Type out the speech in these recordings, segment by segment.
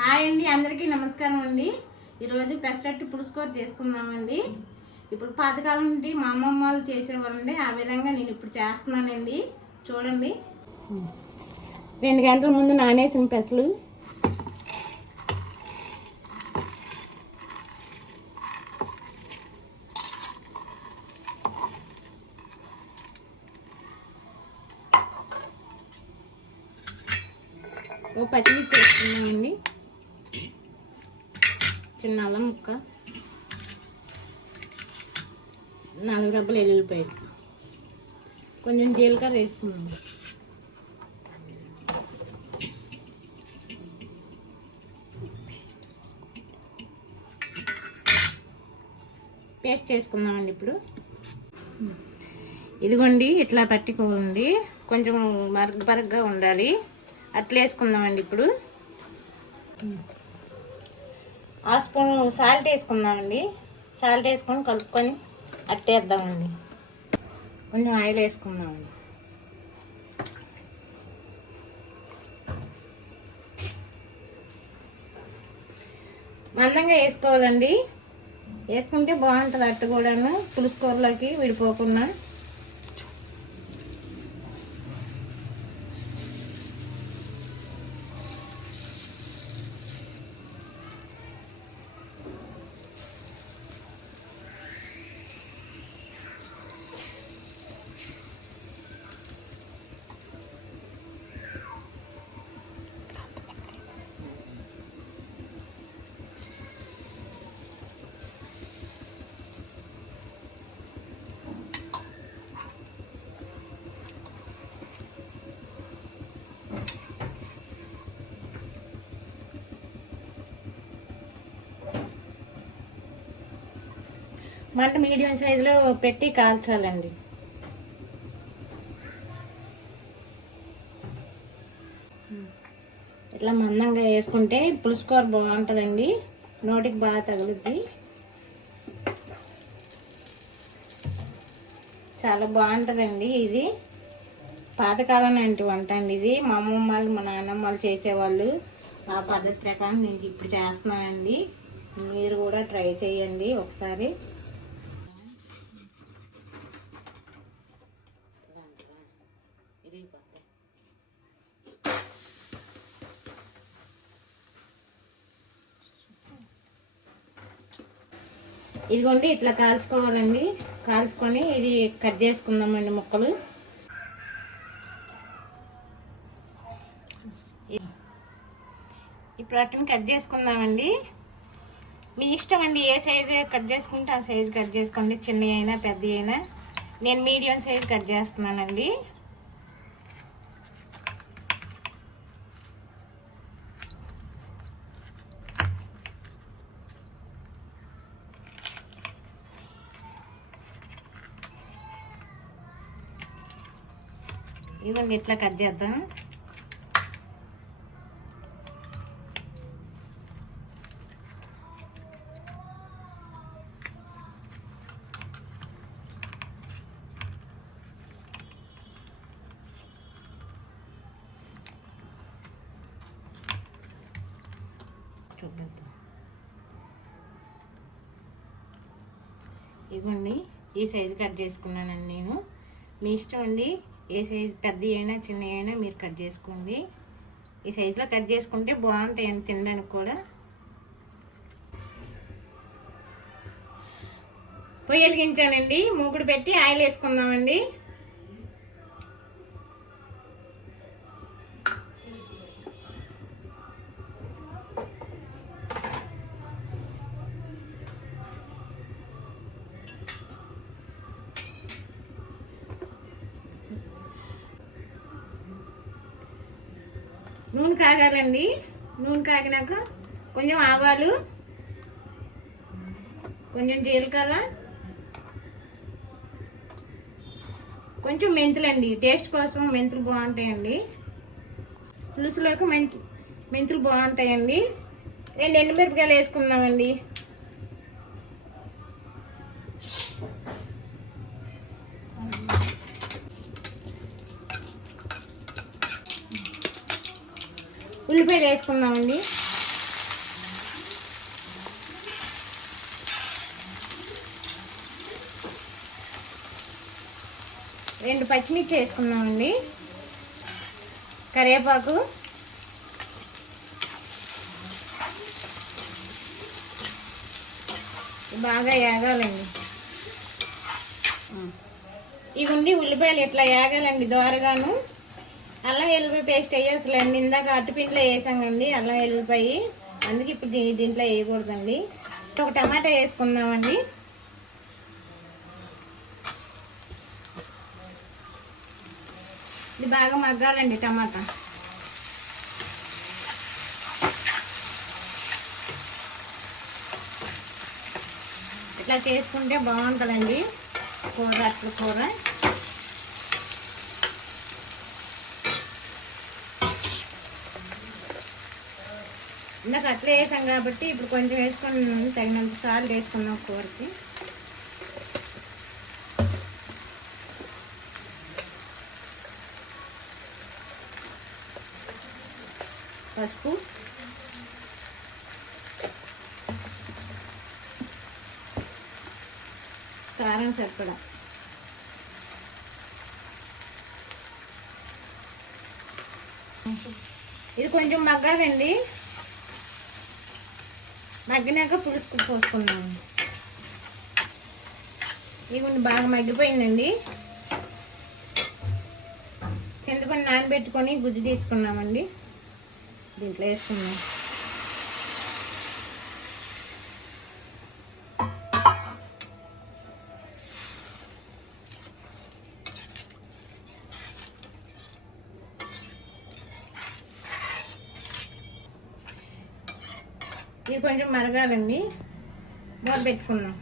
Hi అండి అందరికీ నమస్కారం అండి. ఈరోజు పెసరట్టు పులుసుకోర చేసుకుందామండి. ఇప్పుడు పాతకాలం నుండి మా అమ్మమ్మ వాళ్ళు చేసేవాళ్ళండి. ఆ విధంగా నేను ఇప్పుడు చేస్తున్నానండి. చూడండి. రెండు గంటల ముందు నానేసిన పెసలు. ఓ పచ్చిమిర్చి వేసుకున్నామండి చిన్న అల్లం ముక్క? నాలుగు డబ్బులు ఎల్లుల్లిపాయలు కొంచెం జీలకర్ర వేసుకున్నాం పేస్ట్ చేసుకుందామండి ఇప్పుడు. ఇదిగోండి ఇట్లా పట్టుకోండి. కొంచెం మరగ బరగ్గా ఉండాలి. అట్లా వేసుకుందామండి ఇప్పుడు. ఆ స్పూన్ సాల్ట్ వేసుకుందామండి. సాల్ట్ వేసుకొని కలుపుకొని అట్టేద్దామండి. కొంచెం ఆయిల్ వేసుకుందామండి. మందంగా వేసుకోవాలండి. వేసుకుంటే బాగుంటుంది అట్టు కూడాను పులుసు కూరలోకి విడిపోకుండా. మంట మీడియం సైజులో పెట్టి కాల్చాలండి. ఇట్లా మందంగా వేసుకుంటే పులుసు బాగుంటుందండి. నోటికి బాగా తగులుద్ది. చాలా బాగుంటుందండి ఇది. పాతకాలం లాంటి వంట అండి ఇది. మా అమ్మమ్మ వాళ్ళు మా నాన్నమ్మ వాళ్ళు చేసేవాళ్ళు ఆ పద్ధతి ప్రకారం నేను ఇప్పుడు చేస్తున్నానండి. మీరు కూడా ట్రై చేయండి ఒకసారి. ఇదిగోండి ఇట్లా కాల్చుకోవాలండి. కాల్చుకొని ఇది కట్ చేసుకుందామండి ముక్కలు. ఇప్పుడు వాటిని కట్ చేసుకుందామండి. మీ ఇష్టం అండి ఏ సైజు కట్ చేసుకుంటే ఆ సైజు కట్ చేసుకోండి. చిన్నవి అయినా పెద్దవి అయినా. నేను మీడియం సైజు కట్ చేస్తున్నానండి. ఇవన్నీ ఇట్లా కట్ చేద్దాం. చూపిద్దాం. ఇవ్వండి ఈ సైజు కట్ చేసుకున్నానండి నేను. మీ ఇష్టం అండి? ఏ సైజ్ పెద్ద అయినా చిన్న అయినా మీరు కట్ చేసుకోండి. ఈ సైజులో కట్ చేసుకుంటే బాగుంటాయండి తినడానికి కూడా. పొయ్యి వెలిగించానండి. మూకుడు పెట్టి ఆయిల్ వేసుకుందామండి. నూనె కాగాలండి. నూనె కాగినాక కొంచెం ఆవాలు కొంచెం జీలకర్ర కొంచెం మెంతులండి. టేస్ట్ కోసం మెంతులు బాగుంటాయండి. పులుసులోకి మెంతు మెంతులు బాగుంటాయండి. రెండు ఎండుమిరపకాయలు వేసుకుందామండి. ఉల్లిపాయలు వేసుకుందామండి. రెండు పచ్చిమిర్చి వేసుకుందామండి. కరివేపాకు. బాగా ఏగాలండి ఇవి ఉండి ఉల్లిపాయలు ఇట్లా ఏగాలండి ద్వారగాను. అల్లం ఎల్లిపాయ పేస్ట్ వేయాల్సలండి ఇందాక అట్టుపిండిలో వేసామండి అల్లం ఎల్లిపాయ అందుకే ఇప్పుడు దీంట్లో వేయకూడదండి. ఒక టమాటా వేసుకుందామండి. ఇది బాగా మగ్గాలండి టమాటా. ఇట్లా చేసుకుంటే బాగుంటుందండి. కూర అట్ల కూర. ఇందాక అట్లా వేసాం కాబట్టి ఇప్పుడు కొంచెం వేసుకుని తగినంత సార్లు వేసుకుందాం కూరకి. పసుపు. కారం సరిపడా. ఇది కొంచెం మగ్గాలండి. మగ్గినాక పులుసు పోసుకుందాం. ఇవి బాగా మగ్గిపోయిందండి చింతపండు నానబెట్టుకొని గుజ్జు తీసుకున్నామండి. దీంట్లో వేసుకున్నాం ఇది కొంచెం మరగాలండి. మూత పెట్టుకుందాం.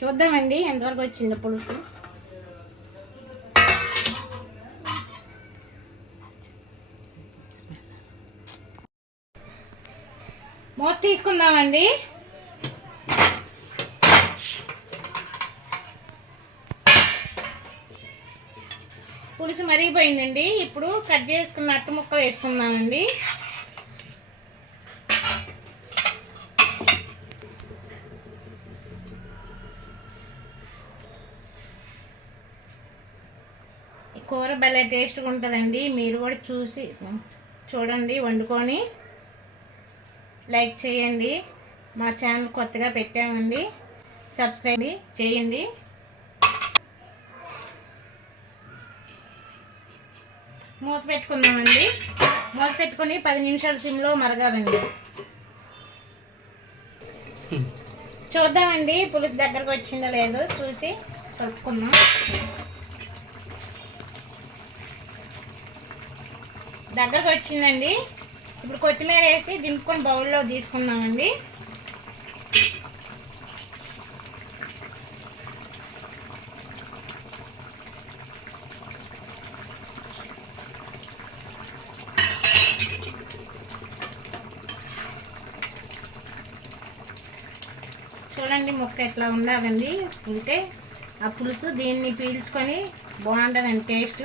చూద్దామండి ఎంతవరకు వచ్చింది పులుసు. మూత తీసుకుందామండి. పులుసు మరిగిపోయిందండి. ఇప్పుడు కట్ చేసుకున్న అట్టు ముక్కలు వేసుకుందామండి. కూర భలే టేస్ట్గా ఉంటుందండి. మీరు కూడా చూసి చూడండి వండుకొని. లైక్ చేయండి. మా ఛానల్ కొత్తగా పెట్టామండి. సబ్స్క్రైబ్ చేయండి. మూత పెట్టుకుందామండి. మూత పెట్టుకొని పది నిమిషాల సిమ్లో మరగాలండి. చూద్దామండి పులుసు దగ్గరకు వచ్చిందో లేదో చూసి కలుపుకుందాం. దగ్గరకు వచ్చిందండి. ఇప్పుడు కొత్తిమీర వేసి దింపుకొని బౌల్లో తీసుకుందామండి. చూడండి ముక్క ఎట్లా ఉండాలండి. ఉంటే ఆ పులుసు దీన్ని పీల్చుకొని బాగుంటుందండి టేస్ట్.